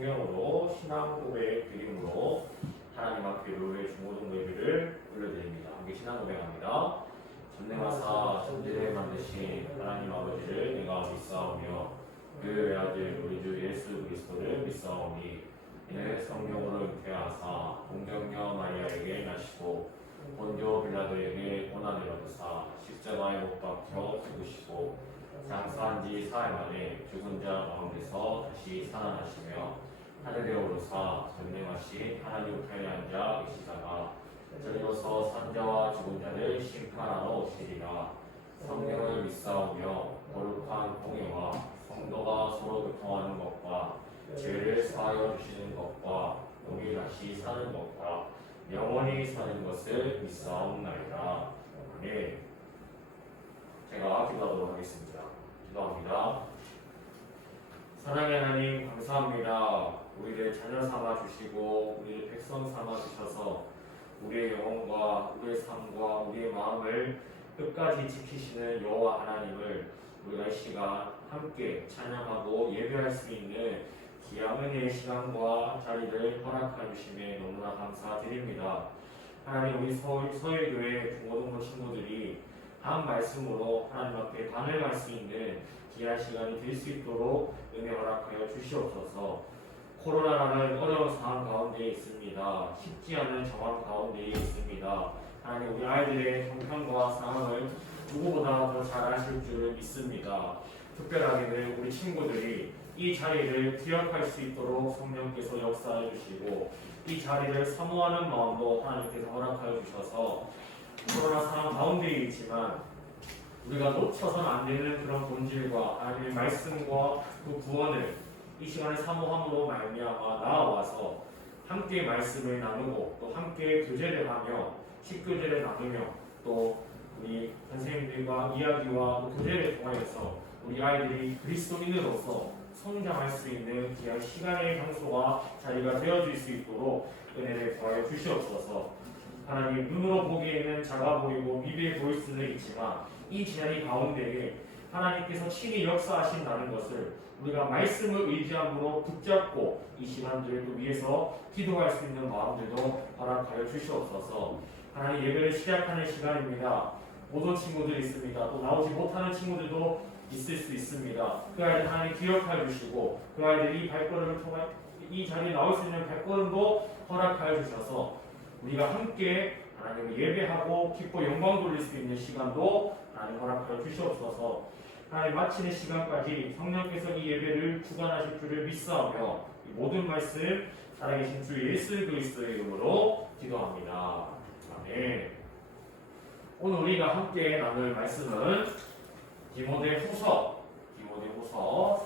성경으로 신앙 고백 드림으로 하나님 앞에 의뢰 중고등 예배를 올려드립니다. 함께 신앙 고백합니다. 전능하사 천지를 만드신 하나님 아버지를 내가 믿사오며 그 외아들 우리 주 예수 그리스도를 믿사오니 이는 성령으로 잉태하사 동정녀 마리아에게 나시고 본교 빌라도에게 고난을 받으사 십자가에 못 박혀 죽으시고 장사한 지 사흘 만에 죽은 자 가운데서 다시 살아나시며 하늘에 오르사 전능하신 하나님 우편에 앉아 계시다가 저리로서 산자와 죽은 자를 심판하러 오시리라. 성령을 믿사오며 거룩한 공예와 성도가 서로 교통하는 것과 죄를 사하여 주시는 것과 몸이 다시 사는 것과 영원히 사는 것을 믿사옵나이다. 네, 제가 기도하도록 하겠습니다. 기도합니다. 사랑의 하나님 감사합니다. 우리를 자녀 삼아 주시고 우리를 백성 삼아 주셔서 우리의 영혼과 우리의 삶과 우리의 마음을 끝까지 지키시는 여호와 하나님을 우리가 이 시간 함께 찬양하고 예배할 수 있는 귀한 은혜의 시간과 자리를 허락해 주심에 너무나 감사드립니다. 하나님, 우리 서울교회 중고등부 친구들이 한 말씀으로 하나님 앞에 반응할 수 있는 귀한 시간이 될 수 있도록 은혜 허락하여 주시옵소서. 코로나라는 어려운 상황 가운데 있습니다. 쉽지 않은 상황 가운데 있습니다. 하나님, 우리 아이들의 형편과 상황을 누구보다 더 잘 아실 줄을 믿습니다. 특별하게는 우리 친구들이 이 자리를 기억할 수 있도록 성령께서 역사해 주시고 이 자리를 사모하는 마음도 하나님께서 허락하여 주셔서 코로나 상황 가운데 있지만 우리가 놓쳐서는 안 되는 그런 본질과 하나님의 말씀과 그 구원을 이 시간에 사모함으로 말미암아 나아와서 함께 말씀을 나누고 또 함께 교제를 하며 식교제를 나누며 또 우리 선생님들과 이야기와 교제를 통하여서 우리 아이들이 그리스도인으로서 성장할 수 있는 귀한 시간의 장소와 자리가 되어질 수 있도록 은혜를 더하여 주시옵소서. 하나님, 눈으로 보기에는 작아 보이고 미비해 보일 수는 있지만 이 자리 가운데에 하나님께서 친히 역사하신다는 것을 우리가 말씀을 의지함으로 붙잡고 이 시간들을 위해서 기도할 수 있는 마음들도 허락하여 주시옵소서. 하나님, 예배를 시작하는 시간입니다. 모든 친구들이 있습니다. 또 나오지 못하는 친구들도 있을 수 있습니다. 그 아이들 하나님 기억하여 주시고 그 아이들이 발걸음을 통해 이 자리에 나올 수 있는 발걸음도 허락하여 주셔서 우리가 함께 하나님을 예배하고 기뻐 영광 돌릴 수 있는 시간도 하나님 허락하여 주시옵소서. 하나님, 마치는 시간까지 성령께서 이 예배를 주관하실 줄을 믿사오며 이 모든 말씀 살아계신 주 예수 그리스도의 이름으로 기도합니다. 아멘. 오늘 우리가 함께 나눌 말씀은 디모데후서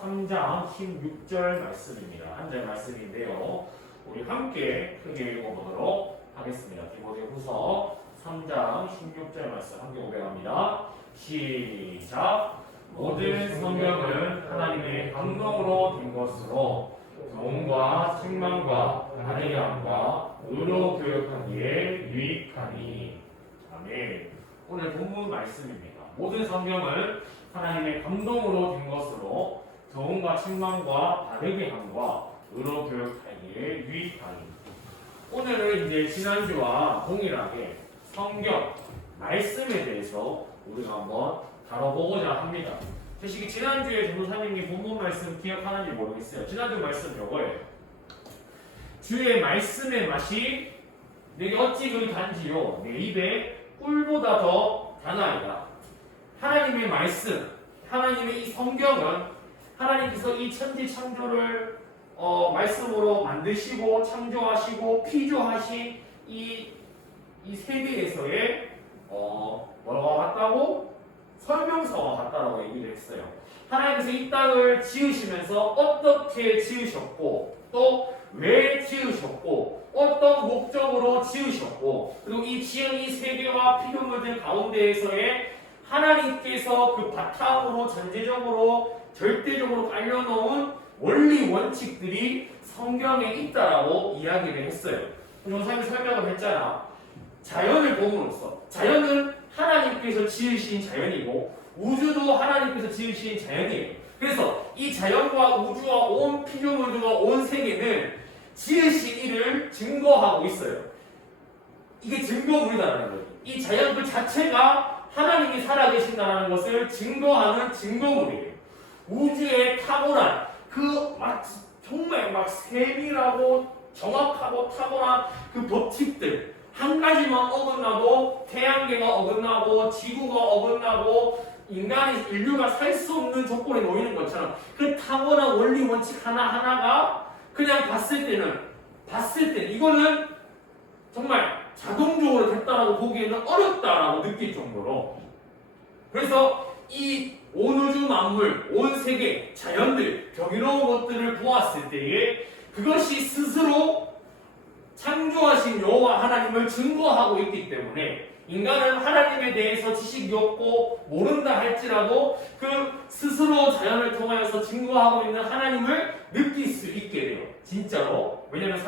3장 16절 말씀입니다. 한 절 말씀인데요. 우리 함께 크게 읽어보도록 하겠습니다. 디모데후서 3장 16절 말씀 함께 고백합니다. 시작. 모든 성경은 하나님의 감동으로 된 것으로 교훈과 책망과 안의함과 의로 교육하기에 유익하니. 아멘. 오늘 본문 말씀입니다. 모든 성경은 하나님의 감동으로 된 것으로 교훈과 책망과 바르게 함과 의로 교육하기에 유익하니. 오늘은 이제 지난주와 동일하게 성경 말씀에 대해서 우리가 한번 다뤄보고자 합니다. 솔직히 지난주에 전도사님이 본문 말씀 기억하는지 모르겠어요. 지난주 말씀 요거예요. 주의 말씀의 맛이 내게 어찌 그리 단지요 내 입에 꿀보다 더 단아이다. 하나님의 말씀, 하나님의 이 성경은 하나님께서 이 천지 창조를 말씀으로 만드시고 창조하시고 피조하신 이 세계에서의 뭐가 같다고? 설명서와 같다라고 얘기를 했어요. 하나님께서 이 땅을 지으시면서 어떻게 지으셨고 또 왜 지으셨고 어떤 목적으로 지으셨고 그리고 이 지은 이 세계와 피조물들 가운데에서의 하나님께서 그 바탕으로 전제적으로 절대적으로 깔려놓은 원리 원칙들이 성경에 있다라고 이야기를 했어요. 전도사님이 설명을 했잖아. 자연을 봄으로써 자연은 하나님께서 지으신 자연이고 우주도 하나님께서 지으신 자연이에요. 그래서 이 자연과 우주와 온 피조물들과 온 세계는 지으신 이를 증거하고 있어요. 이게 증거물이다라는 거예요. 이 자연들 자체가 하나님이 살아계신다는 것을 증거하는 증거물이에요. 우주의 탁월한 그 정말 세밀하고 정확하고 탁월한 그 법칙들 한 가지만 어긋나도 태양계가 어긋나고 지구가 어긋나고 인류가 살 수 없는 조건에 놓이는 것처럼 그 탁월한 원리 원칙 하나하나가 그냥 봤을 때는 이거는 정말 자동적으로 됐다라고 보기에는 어렵다라고 느낄 정도로, 그래서 이 온 우주 만물, 온 세계, 자연들, 경이로운 것들을 보았을 때에 그것이 스스로 창조하신 여호와 하나님을 증거하고 있기 때문에 인간은 하나님에 대해서 지식이 없고 모른다 할지라도 그 스스로 자연을 통하여서 증거하고 있는 하나님을 느낄 수 있게 돼요. 진짜로. 왜냐하면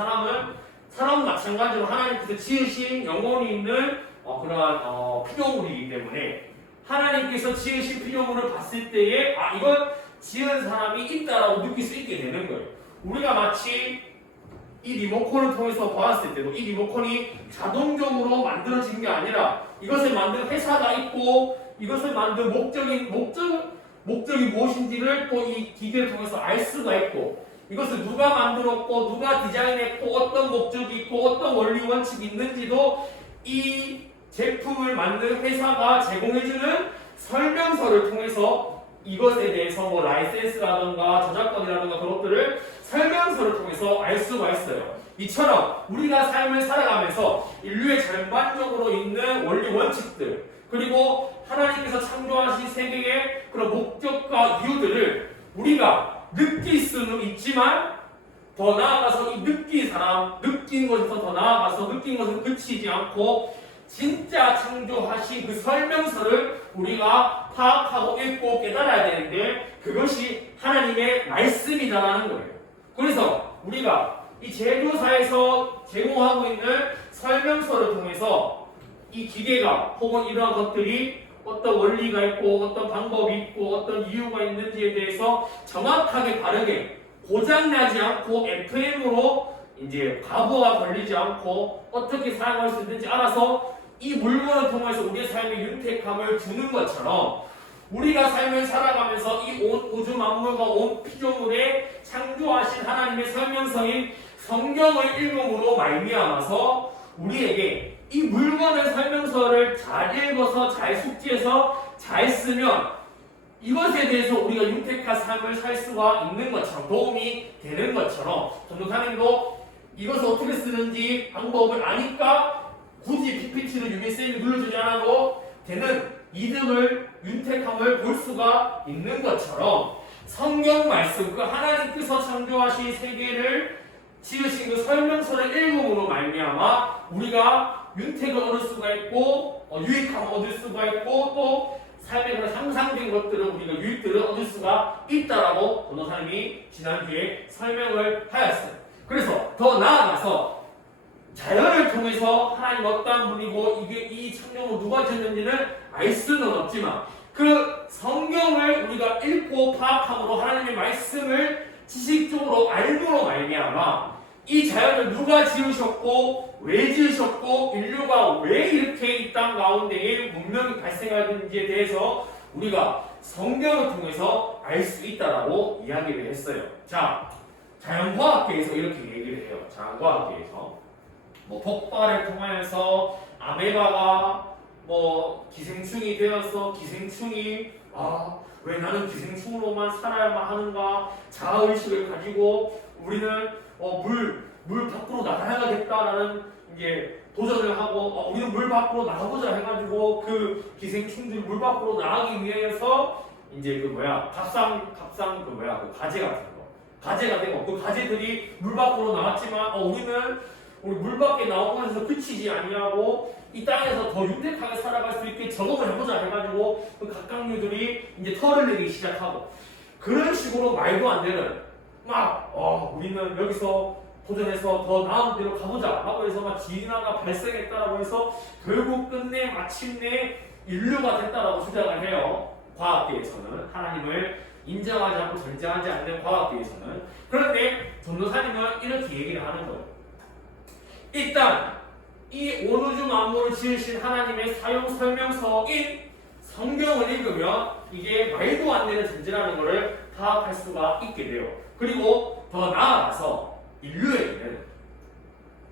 사람은 마찬가지로 하나님께서 지으신 영혼이 있는 그러한 피조물이기 때문에 하나님께서 지으신 피조물을 봤을 때에 이건 지은 사람이 있다라고 느낄 수 있게 되는 거예요. 우리가 마치 이 리모컨을 통해서 보았을 때도 이 리모컨이 자동적으로 만들어진 게 아니라 이것을 만든 회사가 있고 이것을 만든 목적이 무엇인지를 또 이 기계를 통해서 알 수가 있고 이것을 누가 만들었고 누가 디자인했고 어떤 목적이 있고 어떤 원리 원칙이 있는지도 이 제품을 만든 회사가 제공해주는 설명서를 통해서 이것에 대해서 라이센스라든가 저작권이라든가 그런 것들을 설명서를 통해서 알 수가 있어요. 이처럼 우리가 삶을 살아가면서 인류의 전반적으로 있는 원리 원칙들 그리고 하나님께서 창조하신 세계의 그런 목적과 이유들을 우리가 느낄 수는 있지만 더 나아가서 이 느낀 것에서 더 나아가서 느낀 것을 그치지 않고 진짜 창조하신 그 설명서를 우리가 파악하고 읽고 깨달아야 되는데 그것이 하나님의 말씀이다라는 거예요. 그래서 우리가 이 제조사에서 제공하고 있는 설명서를 통해서 이 기계가 혹은 이러한 것들이 어떤 원리가 있고 어떤 방법이 있고 어떤 이유가 있는지에 대해서 정확하게 바르게 고장나지 않고 FM으로 이제 과부하가 걸리지 않고 어떻게 사용할 수 있는지 알아서 이 물건을 통해서 우리의 삶에 윤택함을 주는 것처럼 우리가 삶을 살아가면서 이 온 우주 만물과 온 피조물에 창조하신 하나님의 설명서인 성경을 읽음으로 말미암아서 우리에게 이 물건의 설명서를 잘 읽어서 잘 숙지해서 잘 쓰면 이것에 대해서 우리가 윤택한 삶을 살 수가 있는 것처럼 도움이 되는 것처럼 전도사님도 이것을 어떻게 쓰는지 방법을 아니까 굳이 PPT를 유미쌤이 눌러주지 않아도 되는 이득을 윤택함을 볼 수가 있는 것처럼 성경 말씀 그 하나님께서 창조하신 세계를 지으신 그 설명서를 읽음으로 말미암아 우리가 윤택을 얻을 수가 있고 유익함을 얻을 수가 있고 또 삶에 그런 상상된 것들을 우리가 유익들을 얻을 수가 있다라고 변호사님이 지난주에 설명을 하였어요. 그래서 더 나아가서 자연을 통해서 하나님 어떠한 분이고 이게 이 창조물 누가 지었는지는 알 수는 없지만 그 성경을 우리가 읽고 파악함으로 하나님의 말씀을 지식적으로 알므로 말미암아 이 자연을 누가 지으셨고 왜 지으셨고 인류가 왜 이렇게 이 땅 가운데에 문명이 발생하는지에 대해서 우리가 성경을 통해서 알 수 있다라고 이야기를 했어요. 자, 자연과학계에서 이렇게 얘기를 해요. 자연과학계에서 폭발을 통하여서 아메바가 기생충이 되어서 기생충이 왜 나는 기생충으로만 살아야만 하는가 자아의식을 가지고 우리는 물 밖으로 나가야겠다라는 이제 도전을 하고 우리는 물 밖으로 나가보자 해가지고 그 기생충들이 물 밖으로 나가기 위해서 이제 그 가재 같은 거 가재가 되고 그 가재들이 물 밖으로 나왔지만 우리는 우리 물 밖에 나오고 해서 그치지 아니하고 이 땅에서 더 윤택하게 살아갈 수 있게 적응을 해보자 해가지고 그 각각류들이 이제 털을 내기 시작하고 그런 식으로 말도 안 되는 우리는 여기서 도전해서 더 나은 데로 가보자 하고 해서 진화가 발생했다라고 해서 결국 마침내 인류가 됐다라고 주장을 해요. 과학계에서는 하나님을 인정하지 않고 존재하지 않는 과학계에서는. 그런데 전도사님은 이렇게 얘기를 하는 거예요. 일단 이 온 우주 만물을 지으신 하나님의 사용 설명서인 성경을 읽으면 이게 말도 안 되는 존재라는 것을 파악할 수가 있게 돼요. 그리고 더 나아가서 인류에게는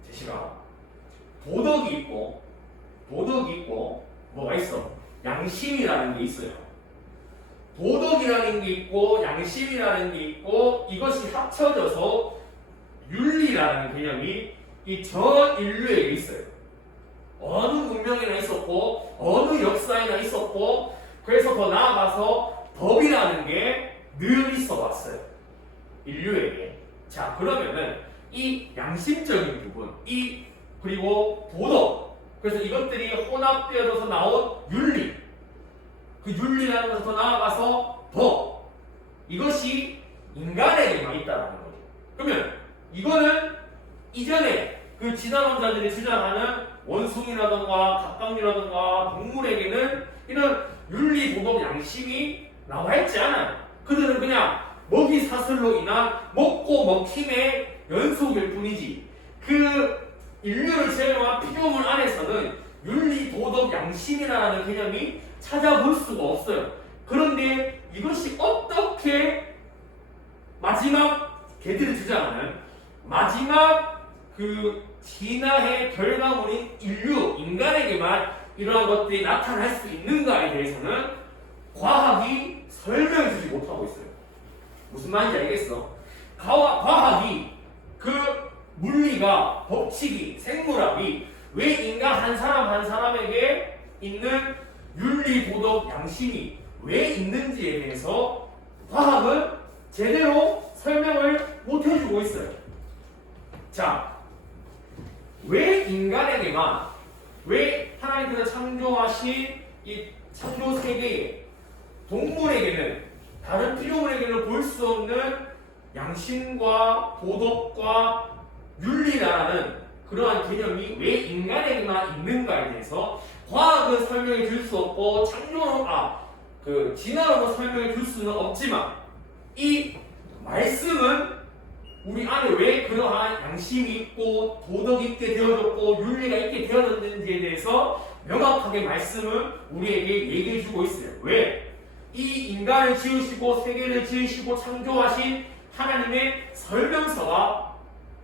제시가 도덕이 있고 뭐가 있어? 양심이라는 게 있어요. 도덕이라는 게 있고 양심이라는 게 있고 이것이 합쳐져서 윤리라는 개념이 이 전 인류에게 있어요. 어느 문명이나 있었고 어느 역사에나 있었고 그래서 더 나아가서 법이라는 게 늘 있어 왔어요. 인류에게. 자, 그러면은 이 양심적인 부분, 그리고 도덕, 그래서 이것들이 혼합되어져서 나온 윤리, 그 윤리라는 것에서 더 나아가서 법, 이것이 인간에게만 있다는 거죠. 그러면 이거는 이전에 그 진화론자들이 주장하는 원숭이라든가 갑각류라든가 동물에게는 이런 윤리, 도덕, 양심이 나와 있지 않아요. 그들은 그냥 먹이 사슬로 인한 먹고 먹힘의 연속일 뿐이지 그 인류를 제외한 피조물 안에서는 윤리, 도덕, 양심이라는 개념이 찾아볼 수가 없어요. 그런데 이것이 어떻게 마지막 개들이 주장하는 마지막 그 진화의 결과물인 인간에게만 이러한 것들이 나타날 수 있는가에 대해서는 과학이 설명해 주지 못하고 있어요. 무슨 말인지 알겠어? 과학이 그 물리가, 법칙이, 생물학이 왜 인간 한 사람 한 사람에게 있는 윤리, 도덕, 양심이 왜 있는지에 대해서 과학은 제대로 설명을 못 해주고 있어요. 자, 왜 인간에게만, 왜 하나님께서 창조하신 이 창조 세계에 동물에게는, 다른 피조물에게는 볼 수 없는 양심과 도덕과 윤리라는 그러한 개념이 왜 인간에게만 있는가에 대해서 과학은 설명해 줄 수 없고 진화론은 설명해 줄 수는 없지만 이 말씀은 우리 안에 왜 그러한 양심이 있고 도덕이 있게 되어졌고 윤리가 있게 되어졌는지에 대해서 명확하게 말씀을 우리에게 얘기해 주고 있어요. 왜? 이 인간을 지으시고 세계를 지으시고 창조하신 하나님의 설명서가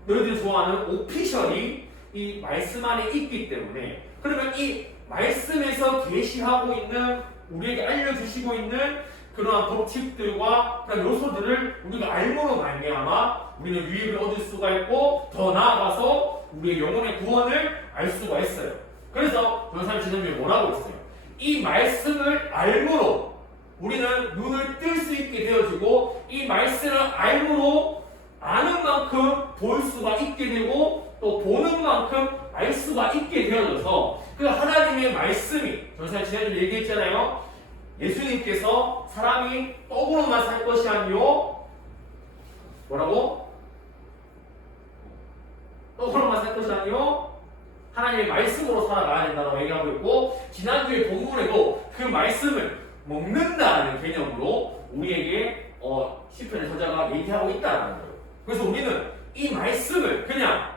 너희들이 좋아하는 오피셜이 이 말씀 안에 있기 때문에 그러면 이 말씀에서 계시하고 있는 우리에게 알려주시고 있는 그러한 법칙들과 그런 요소들을 우리가 알므로 말미암아 우리는 유익을 얻을 수가 있고 더 나아가서 우리의 영혼의 구원을 알 수가 있어요. 그래서 변호사님 지난주에 뭐라고 했어요? 이 말씀을 알므로 우리는 눈을 뜰 수 있게 되어지고 이 말씀을 알므로 아는 만큼 볼 수가 있게 되고 또 보는 만큼 알 수가 있게 되어져서 그 하나님의 말씀이 전사 지난주에 얘기했잖아요. 예수님께서 사람이 떡으로만 살 것이 아니요 뭐라고? 떡으로만 살 것이 아니요 하나님의 말씀으로 살아가야 된다고 얘기하고 있고 지난주에 본문에도 그 말씀을 먹는다는 개념으로 우리에게 시편의 저자가 얘기하고 있다는 거예요. 그래서 우리는 이 말씀을 그냥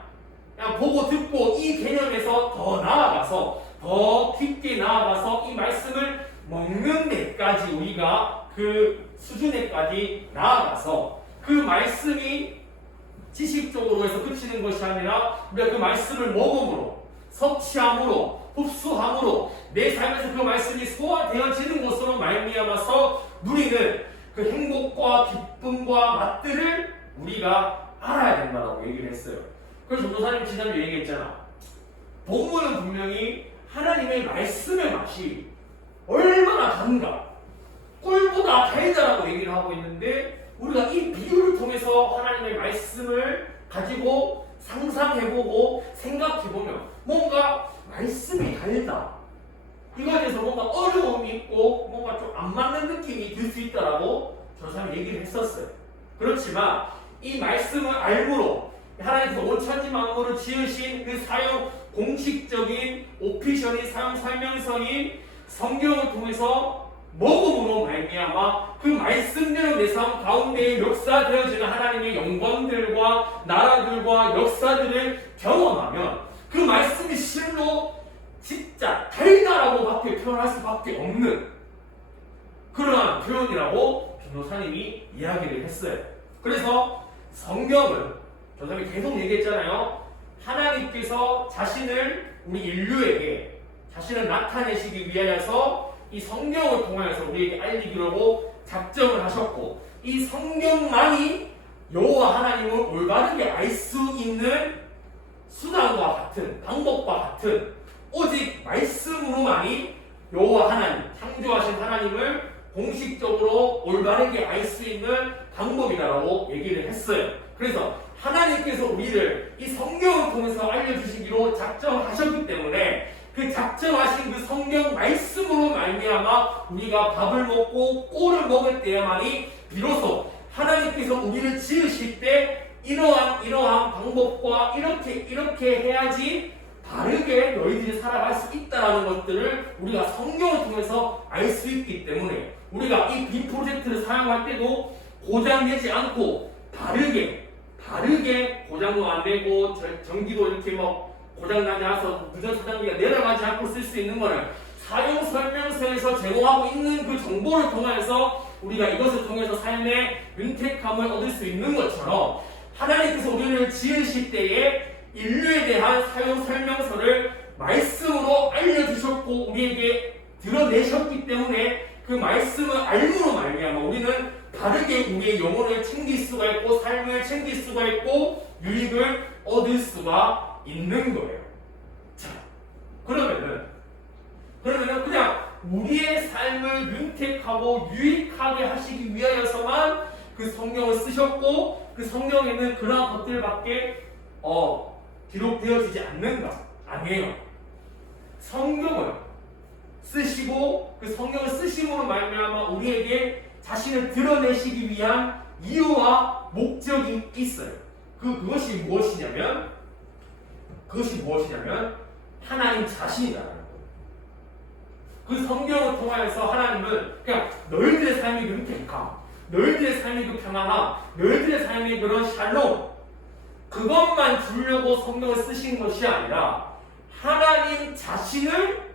보고 듣고 이 개념에서 더 나아가서 더 깊게 나아가서 이 말씀을 먹는 데까지 우리가 그 수준에까지 나아가서 그 말씀이 지식적으로 해서 그치는 것이 아니라 우리가 그 말씀을 먹음으로 섭취함으로 흡수함으로 내 삶에서 그 말씀이 소화되어지는 것으로 말미암아서 누리는 그 행복과 기쁨과 맛들을 우리가 알아야 된다고 얘기를 했어요. 그래서 전도사님 지난주에 얘기했잖아. 본문은 분명히 하나님의 말씀의 맛이 얼마나 단가 꿀보다 달다라고 얘기를 하고 있는데 우리가 이 비유를 통해서 하나님의 말씀을 가지고 상상해보고 생각해보면 뭔가 말씀이 달다 이거에 대해서 뭔가 어려움이 있고 뭔가 좀 안 맞는 느낌이 들 수 있다라고 저 사람이 얘기를 했었어요. 그렇지만 이 말씀을 알므로 하나님께서 온 천지 만물을 지으신 그 사용 공식적인 오피셜인 사용 설명서인 성경을 통해서 먹음으로 말미암아 그 말씀대로 내 삶 가운데 역사되어지는 하나님의 영광들과 나라들과 역사들을 경험하면 그 말씀이 실로 진짜 달다라고밖에 표현할 수밖에 없는 그러한 표현이라고 변호사님이 이야기를 했어요. 그래서 성경은 변호사님이 계속 얘기했잖아요. 하나님께서 자신을 우리 인류에게 자신을 나타내시기 위하여서 이 성경을 통하여서 우리에게 알리기로 작정을 하셨고 이 성경만이 여호와 하나님을 올바르게 알 수 있는 수단과 같은 방법과 같은 오직 말씀으로만이 여호와 하나님 창조하신 하나님을 공식적으로 올바르게 알 수 있는 방법이다라고 얘기를 했어요. 그래서 하나님께서 우리를 이 성경을 통해서 알려주시기로 작정하셨기 때문에 그 작정하신 그 성경 말씀으로 말미암아 우리가 밥을 먹고 꼴을 먹을 때야만이 비로소 하나님께서 우리를 지으실 때 이러한 방법과 이렇게 해야지 바르게 너희들이 살아갈 수 있다는 것들을 우리가 성경을 통해서 알 수 있기 때문에 우리가 이 빔 프로젝트를 사용할 때도 고장내지 않고 바르게 고장도 안 내고 전기도 이렇게 막 고장나지 않아서 무전차단기가 내려가지 않고 쓸 수 있는 거를 사용 설명서에서 제공하고 있는 그 정보를 통해서 우리가 이것을 통해서 삶의 윤택함을 얻을 수 있는 것처럼 하나님께서 우리를 지으실 때에 인류에 대한 사용 설명서를 말씀으로 알려주셨고 우리에게 드러내셨기 때문에 그 말씀을 알므로 말미암아 우리는 바르게 우리의 영혼을 챙길 수가 있고 삶을 챙길 수가 있고 유익을 얻을 수가 있는 거예요. 자, 그러면은 그냥 우리의 삶을 윤택하고 유익하게 하시기 위하여서만 그 성경을 쓰셨고 그 성경에는 그러한 것들밖에 기록되어지지 않는가? 아니에요. 성경을 쓰시고 그 성경을 쓰심으로 말미암아 우리에게 자신을 드러내시기 위한 이유와 목적이 있어요. 그것이 무엇이냐면 하나님 자신이라는 거예요. 그 성경을 통하여서 하나님은 그냥 너희들의 삶의 그 윤택함, 너희들의 삶의 그 평안함, 너희들의 삶의 그런 샬롬 그것만 주려고 성경을 쓰신 것이 아니라 하나님 자신을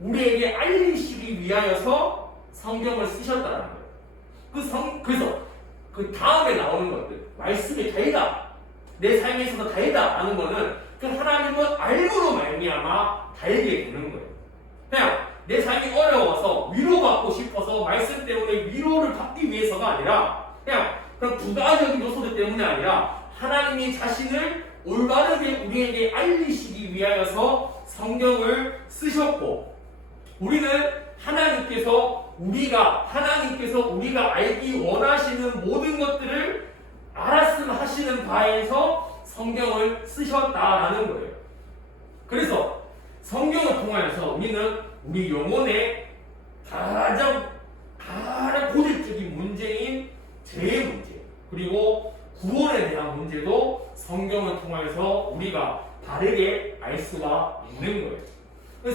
우리에게 알리시기 위하여서 성경을 쓰셨다는 거예요. 그래서 그 다음에 나오는 것들 말씀이 다이다 내 삶에 있어서 다이다 하는 거는 그 하나님을 알므로 말미암아 달게 되는 거예요. 그냥 내 삶이 어려워서 위로받고 싶어서 말씀 때문에 위로를 받기 위해서가 아니라 그냥 그런 부가적인 요소들 때문이 아니라 하나님이 자신을 올바르게 우리에게 알리시기 위하여서 성경을 쓰셨고 우리는 하나님께서 우리가 알기 원하시는 모든 것들을 알았음 하시는 바에서 성경을 쓰셨다라는 거예요. 그래서 성경을 통하여서 우리는 우리 영혼의 가장 고질적인 문제인 죄의 문제 그리고 구원에 대한 문제도 성경을 통하여서 우리가 바르게 알 수가 있는 거예요.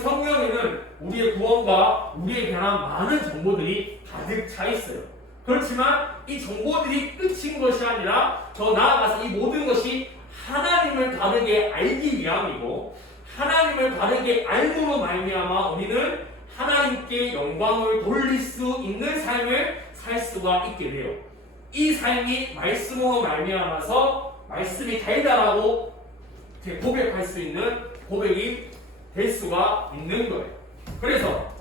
성경에는 우리의 구원과 우리에 관한 많은 정보들이 가득 차 있어요. 그렇지만 이 정보들이 끝인 것이 아니라 더 나아가서 이 모든 것이 하나님을 바르게 알기 위함이고 하나님을 바르게 알므로 말미암아 우리는 하나님께 영광을 돌릴 수 있는 삶을 살 수가 있게 돼요. 이 삶이 말씀으로 말미암아서 말씀이 달다라고 고백할 수 있는 고백이 될 수가 있는 거예요. 그래서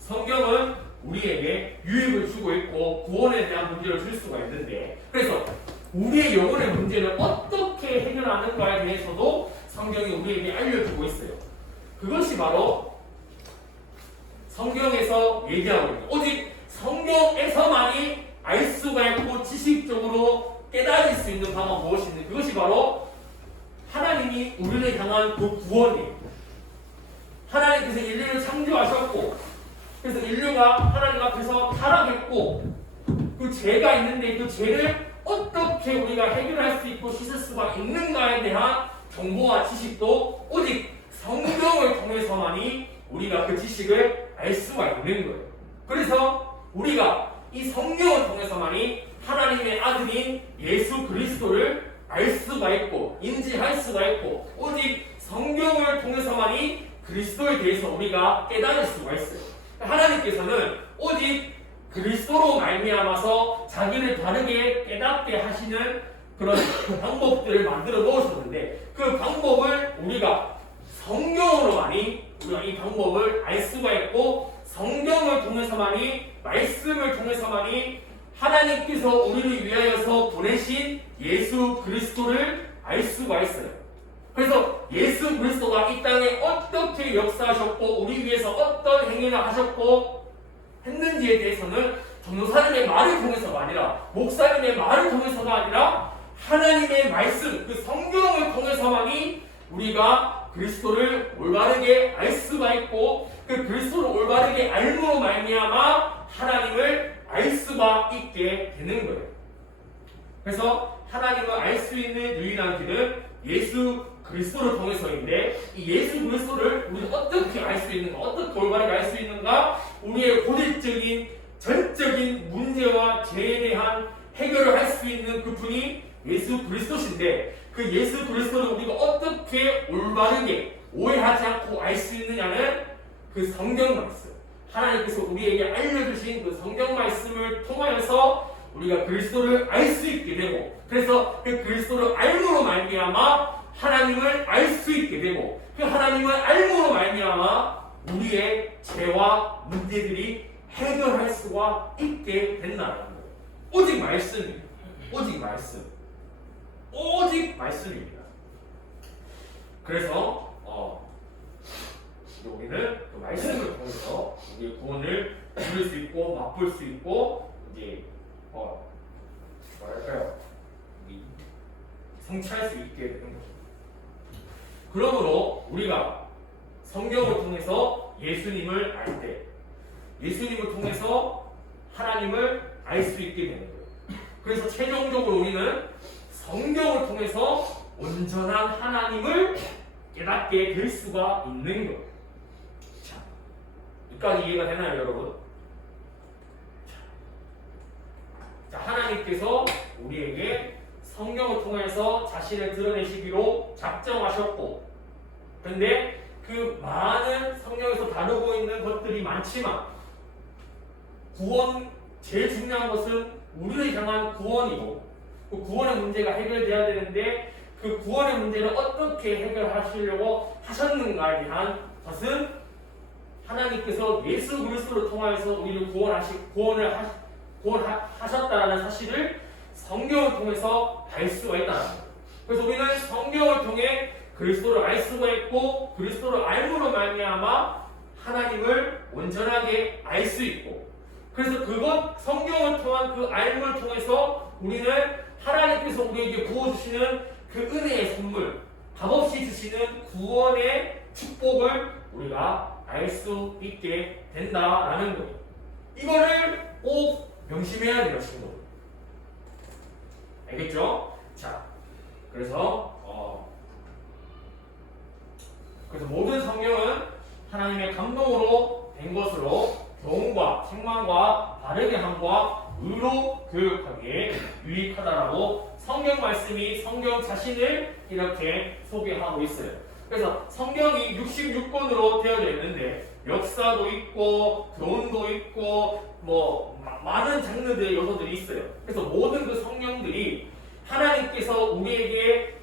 성경은 우리에게 유익을 주고 있고 구원에 대한 문제를 줄 수가 있는데 그래서 우리의 영혼의 문제를 어떻게 해결하는가에 대해서도 성경이 우리에게 알려주고 있어요. 그것이 바로 성경에서 얘기하고 있는 오직 성경에서만이 알 수가 있고 지식적으로 깨달을 수 있는 방법 무엇이 있는지 그것이 바로 하나님이 우리를 향한 그 구원이에요. 하나님께서 인류를 창조하셨고 그래서 인류가 하나님 앞에서 타락했고 그 죄가 있는데 그 죄를 어떻게 우리가 해결할 수 있고 씻을 수가 있는가에 대한 정보와 지식도 오직 성경을 통해서만이 우리가 그 지식을 알 수가 있는 거예요. 그래서 우리가 이 성경을 통해서만이 하나님의 아들인 예수 그리스도를 알 수가 있고 인지할 수가 있고 오직 성경을 통해서만이 그리스도에 대해서 우리가 깨달을 수가 있어요. 하나님께서는 오직 그리스도로 말미암아서 자기를 바르게 깨닫게 하시는 그런 방법들을 만들어 놓으셨는데 그 방법을 우리가 성경으로만이 우리가 이 방법을 알 수가 있고 성경을 통해서만이 말씀을 통해서만이 하나님께서 우리를 위하여서 보내신 예수 그리스도를 알 수가 있어요. 그래서 예수 그리스도가 이 땅에 어떻게 역사하셨고 우리 위해서 어떤 행위를 하셨고 했는지에 대해서는 전도사님의 말을 통해서가 아니라 목사님의 말을 통해서가 아니라 하나님의 말씀 그 성경을 통해서만이 우리가 그리스도를 올바르게 알 수가 있고 그 그리스도를 올바르게 알므로 말미암아 하나님을 알 수가 있게 되는 거예요. 그래서 하나님을 알 수 있는 유일한 길은 예수 그리스도를 통해서인데 이 예수 그리스도를 우리가 어떻게 알 수 있는가 어떻게 올바르게 알 수 있는가 우리의 고질적인 전적인 문제와 죄에 대한 해결을 할 수 있는 그분이 예수 그리스도신데 그 예수 그리스도를 우리가 어떻게 올바르게 오해하지 않고 알 수 있느냐는 그 성경 말씀 하나님께서 우리에게 알려주신 그 성경 말씀을 통하여서 우리가 그리스도를 알 수 있게 되고 그래서 그 그리스도를 알므로 말미암아 하나님을 알 수 있게 되고 그 하나님을 알므로 말미암아 우리의 죄와 문제들이 해결할 수가 있게 된다는 거예요. 오직 말씀입니다. 오직 말씀. 오직 말씀입니다. 그래서 우리는 그 말씀을 통해서 우리의 구원을 누릴 수 있고 맛볼 수 있고 이제 뭐랄까요? 성취할 수 있게 되는 거죠. 그러므로 우리가 성경을 통해서 예수님을 알 때, 예수님을 통해서 하나님을 알 수 있게 되는 거예요. 그래서 최종적으로 우리는 성경을 통해서 온전한 하나님을 깨닫게 될 수가 있는 거예요. 자, 여기까지 이해가 되나요, 여러분? 자, 하나님께서 우리에게 성경을 통해서 자신을 드러내시기로 작정하셨고 그런데 그 많은 성경에서 다루고 있는 것들이 많지만 구원 제일 중요한 것은 우리를 향한 구원이고 그 구원의 문제가 해결돼야 되는데 그 구원의 문제를 어떻게 해결하시려고 하셨는가에 대한 것은 하나님께서 예수 그리스도를 통하여서 우리를 구원하셨다는 사실을 성경을 통해서 알 수가 있다는 거예요. 그래서 우리는 성경을 통해 그리스도를 알 수가 있고 그리스도를 알므로 말미암아 하나님을 온전하게 알 수 있고 그래서 그것 성경을 통한 그 알므를 통해서 우리는 하나님께서 우리에게 부어주시는 그 은혜의 선물 값없이 주시는 구원의 축복을 우리가 알 수 있게 된다라는 거예요. 이거를 꼭 명심해야 돼요, 친구들. 알겠죠? 자, 그래서 모든 성경은 하나님의 감동으로 된 것으로 교훈과 책망과 바르게 함과 의로 교육하기에 유익하다라고 성경 말씀이 성경 자신을 이렇게 소개하고 있어요. 그래서 성경이 66권으로 되어져 있는데 역사도 있고 교훈도 있고 뭐 많은 장르들의 요소들이 있어요. 그래서 모든 그 성경들이 하나님께서 우리에게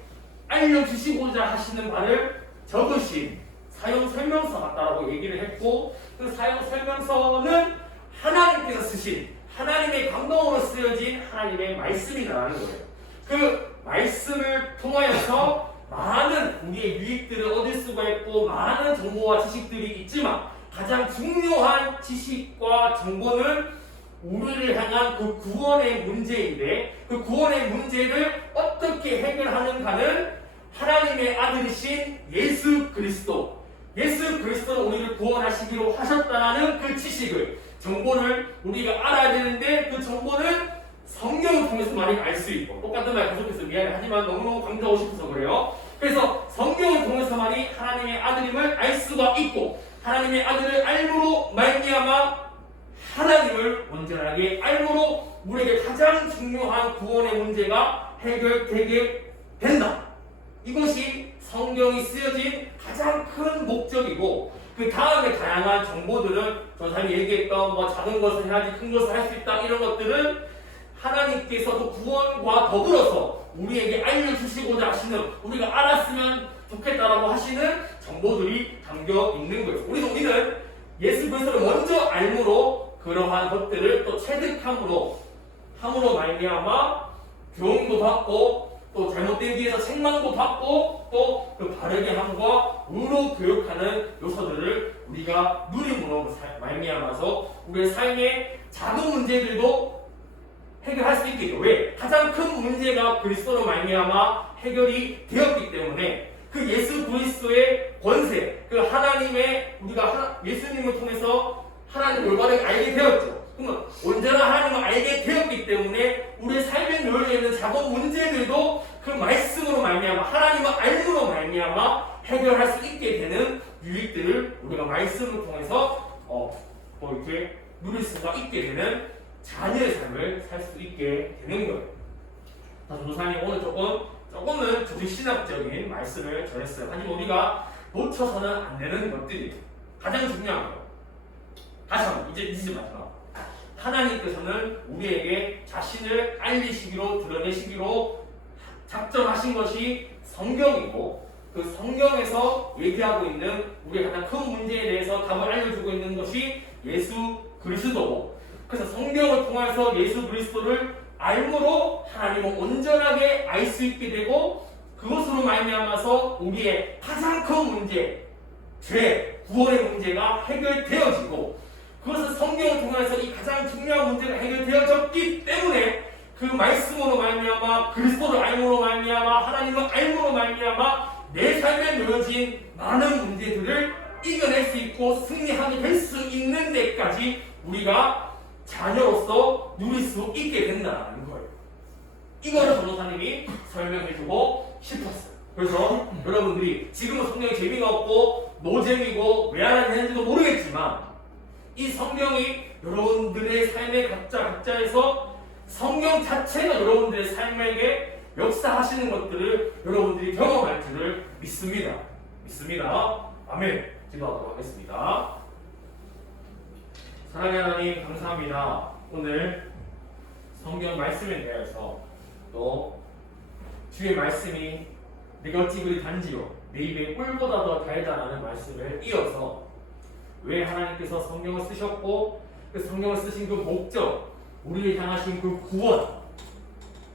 알려주시고자 하시는 바를 적으신 사용 설명서 같다라고 얘기를 했고 그 사용 설명서는 하나님께서 쓰신 하나님의 감동으로 쓰여진 하나님의 말씀이라는 거예요. 그 말씀을 통하여서 많은 우리의 유익들을 얻을 수가 있고 많은 정보와 지식들이 있지만 가장 중요한 지식과 정보는 우리를 향한 그 구원의 문제인데 그 구원의 문제를 어떻게 해결하는가는 하나님의 아들이신 예수 그리스도 예수 그리스도는 우리를 구원하시기로 하셨다는 그 지식을 정보를 우리가 알아야 되는데 그 정보는 성경을 통해서 많이 알 수 있고 똑같은 말 계속해서 미안해 하지만 너무너무 강조하고 싶어서 그래요. 그래서 성경을 통해서만이 하나님의 아들임을 알 수가 있고 하나님의 아들을 알므로 말미암아 하나님을 온전하게 알므로 우리에게 가장 중요한 구원의 문제가 해결되게 된다. 이것이 성경이 쓰여진 가장 큰 목적이고, 그 다음에 다양한 정보들은 전사님이 얘기했던 뭐 작은 것을 해야지 큰 것을 할 수 있다, 이런 것들은 하나님께서도 구원과 더불어서 우리에게 알려주시고자 하시는, 우리가 알았으면 좋겠다라고 하시는 정보들이 담겨 있는 거예요. 우리는 예수 그리스도를 먼저 알므로 그러한 것들을 또 체득함으로 말미암아 교훈도 받고, 또 잘못된 길에서 책망도 받고, 또 그 바르게 함과 의로 교육하는 요소들을 우리가 누림으로 말미암아서 우리의 삶의 작은 문제들도 해결할 수 있게 돼요. 왜? 가장 큰 문제가 그리스도로 말미암아 해결이 되었기 때문에 그 예수 그리스도의 권세, 그 하나님의, 우리가 예수님을 통해서 하나님을 올바르게 알게 되었죠. 그러면 온전한 하나님을 알게 되었기 때문에 우리의 삶에 놓여 있는 작은 문제들도 그 말씀으로 말미암아, 하나님을 알므로 말미암아 해결할 수 있게 되는 유익들을 우리가 말씀을 통해서 이렇게 누릴 수가 있게 되는 자녀의 삶을 살 수 있게 되는 거예요. 전도사님 오늘 조금은 조직신학적인 말씀을 전했어요. 하지만 우리가 놓쳐서는 안 되는 것들이 가장 중요한 거예요. 다시 한번 이제 마지막. 하나님께서는 우리에게 자신을 알리시기로, 드러내시기로 작정하신 것이 성경이고, 그 성경에서 얘기하고 있는 우리의 가장 큰 문제에 대해서 답을 알려주고 있는 것이 예수 그리스도고, 그래서 성경을 통해서 예수 그리스도를 알므로 하나님을 온전하게 알 수 있게 되고, 그것으로 말미암아서 우리의 가장 큰 문제, 죄, 구원의 문제가 해결되어지고, 그것은 성경을 통해서 이 가장 중요한 문제가 해결되어졌기 때문에 그 말씀으로 말미암아, 그리스도를 알므로 말미암아, 하나님을 알므로 말미암아 내 삶에 놓여진 많은 문제들을 이겨낼 수 있고 승리하게 될 수 있는 데까지 우리가 자녀로서 누릴 수 있게 된다는 거예요. 이거를 전도사님이 설명해주고 싶었어요. 그래서 여러분들이 지금은 성경이 재미가 없고 노잼이고 왜 안 하는지도 모르겠지만, 이 성경이 여러분들의 삶의 각자에서 성경 자체가 여러분들의 삶에게 역사하시는 것들을 여러분들이 경험할 줄을 믿습니다. 아멘. 기도하도록 하겠습니다. 사랑하는 하나님, 감사합니다. 오늘 성경 말씀에 대해서, 또 주의 말씀이 내가 어찌 그리 단지요 내 입에 꿀보다 더 달다라는 말씀을 이어서 왜 하나님께서 성경을 쓰셨고, 그 성경을 쓰신 그 목적, 우리를 향하신 그 구원,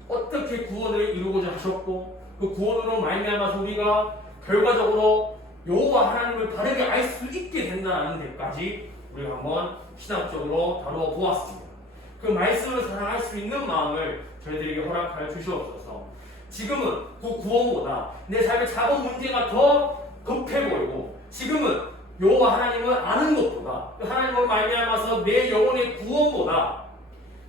어떻게 구원을 이루고자 하셨고, 그 구원으로 말미암아서 우리가 결과적으로 여호와 하나님을 바르게 알 수 있게 된다는 데까지 우리가 한번 신학적으로 다루어 보았습니다. 그 말씀을 사랑할 수 있는 마음을 저희들에게 허락하여 주시옵소서. 지금은 그 구원보다 내 삶의 작은 문제가 더 급해 보이고, 지금은 여호와 하나님을 아는 것보다, 그 하나님을 말미암아서 내 영혼의 구원보다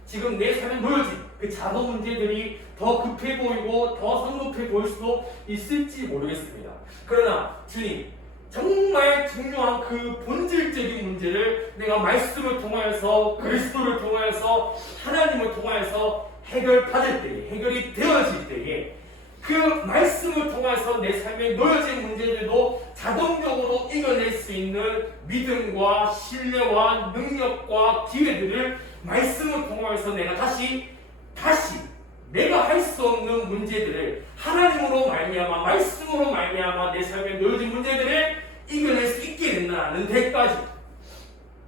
지금 내 삶에 놓여진 그 작은 문제들이 더 급해 보이고 더 성급해 보일 수도 있을지 모르겠습니다. 그러나 주님, 정말 중요한 그 본질적인 문제를 내가 말씀을 통하여서, 그리스도를 통하여서, 하나님을 통하여서 해결받을 때에, 해결이 되어질 때에 그 말씀을 통해서 내 삶에 놓여진 문제들도 자동적으로 이겨낼 수 있는 믿음과 신뢰와 능력과 기회들을 말씀을 통해서 내가 다시 내가 할 수 없는 문제들을 하나님으로 말미암아, 말씀으로 말미암아 내 삶에 놓여진 문제들을 이겨낼 수 있게 된다는 데까지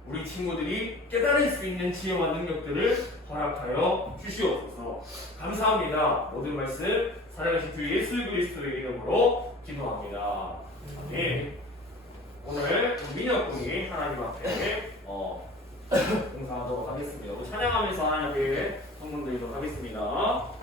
우리 친구들이 깨달을 수 있는 지혜와 능력들을 허락하여 주시옵소서. 감사합니다. 모든 말씀 살아계신 주 예수 그리스도의 이름으로 기도합니다. 아멘. 오늘 민혁 군이 하나님 앞에 봉사하도록 하겠습니다. 우리 찬양하면서 하나님 앞에 성문 드리도록 하겠습니다.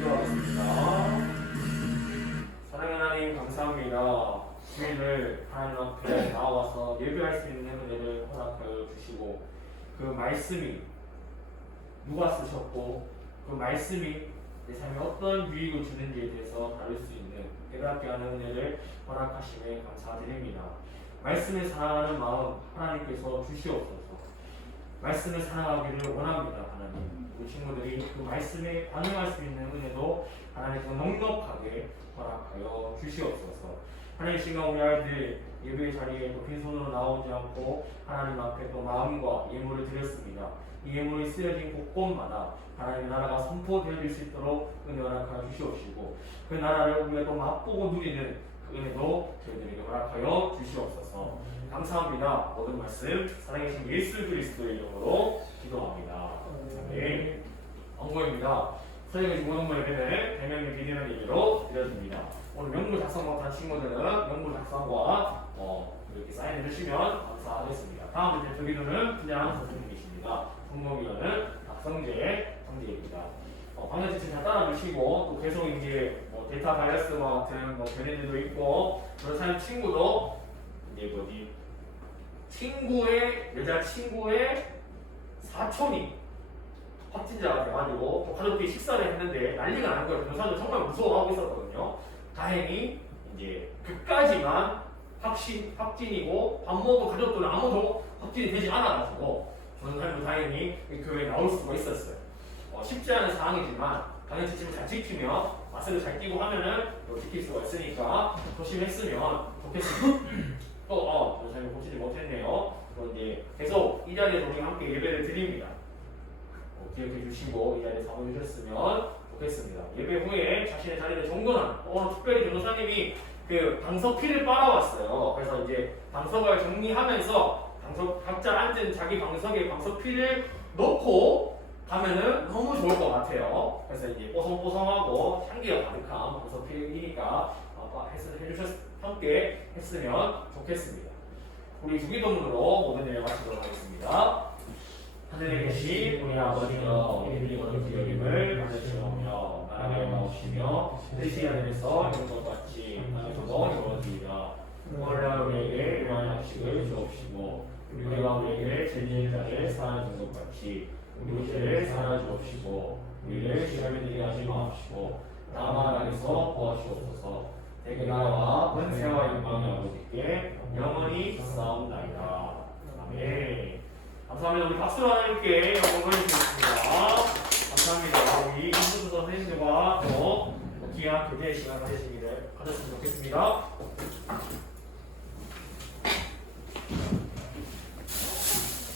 기도하겠습니다. 사랑하는 하나님 감사합니다. 주일을 하나님 앞에 나와서 예배할 수 있는 은혜를 허락하여 주시고 그 말씀이 누가 쓰셨고 그 말씀이 내 삶에 어떤 유익을 주는지에 대해서 다룰 수 있는 깨닫게 하는 은혜를 허락하심에 감사드립니다. 말씀을 사랑하는 마음 하나님께서 주시옵소서. 말씀을 사랑하기를 원합니다. 하나님, 우리 친구들이 그 말씀에 반응할 수 있는 은혜도 하나님께서 넉넉하게 허락하여 주시옵소서. 하나님, 시간 우리 아이들 예배 자리에 또 빈손으로 나오지 않고 하나님 앞에 또 마음과 예물을 드렸습니다. 이 예물이 쓰여진 곳곳마다 하나님의 나라가 선포되어질 수 있도록 은혜 허락하여 주시옵시고 그 나라를 우리가 또 맛보고 누리는 그 은혜도 저희들에게 허락하여 주시옵소서. 감사합니다. 모든 말씀 사랑하신 예수 그리스도의 이름으로 기도합니다. 아멘. 언고입니다. 선생님의 모든 예배는 대명의 비대면 예배로 드려집니다. 오늘 명부 작성 못한 친구들은 명부 작성과 이렇게 사인해 주시면 감사하겠습니다. 다음 이제 저기는 그냥 선생님이십니다. 성범위원은 박성재 형제입니다. 방금 지금 잘 따라주시고 또 계속 이제 데이터 바이러스와 같은 변이들도 있고 그런 친구도 이제 친구의 여자 친구의 사촌이 확진자가 돼가지고 또 가족들이 식사를 했는데 난리가 난 거예요. 변호사도 정말 무서워하고 있었거든요. 다행히 이제 그까지만 확진이고 밥 먹은 가족들은 아무도 확진이 되지 않아가지고 변호사님도 다행히 교회에 나올 수가 있었어요. 쉽지 않은 상황이지만 방역지침을 잘 지키며 마스크 잘 끼고 하면은 또 지킬 수가 있으니까 조심했으면 좋겠습니다. 또 변호사님 보시지 못했네요. 또 이제 계속 이 자리에서 우리 함께 예배를 드립니다. 기억해 주시고 이 자리에 사모해 주셨으면 좋겠습니다. 예배 후에 자신의 자리를 정돈하는 오늘 특별히 변호사님이 그 방석피를 빨아왔어요. 그래서 이제 방석을 정리하면서 각자 앉은 자기 방석에 방석피를 넣고 가면은 너무 좋을 것 같아요. 그래서 이제 뽀송뽀송하고 향기가 가득한 방석피이니까 함께 했으면 좋겠습니다. 우리 주기도문으로 모든 일을 마치도록 하겠습니다. 하늘에 계신 우리 아버지여 이름이 거룩히 여김을 받으시오며 나라가 임하옵시며 뜻이 하늘에서 이룬 것 같이 땅에서도 이루어지이다. 오늘날 우리에게 일용할 양식을 주옵시고 우리가 우리에게 죄지은 자를 사하는 것 같이 우리 죄를 사하여 주옵시고 우리를 시험에 들게 하지 마옵시고 다만 악에서 구하시옵소서. 대개 나라와 권세와 영광이 아버지께 영원히 있사옵나이다. 아멘. 감사합니다. 우리 박수로 하나님께 영광을 드리겠습니다. 감사합니다. 우리 인수도 선생님들과 또 귀한 교제의 시간을 가지시기를 가졌으면 좋겠습니다.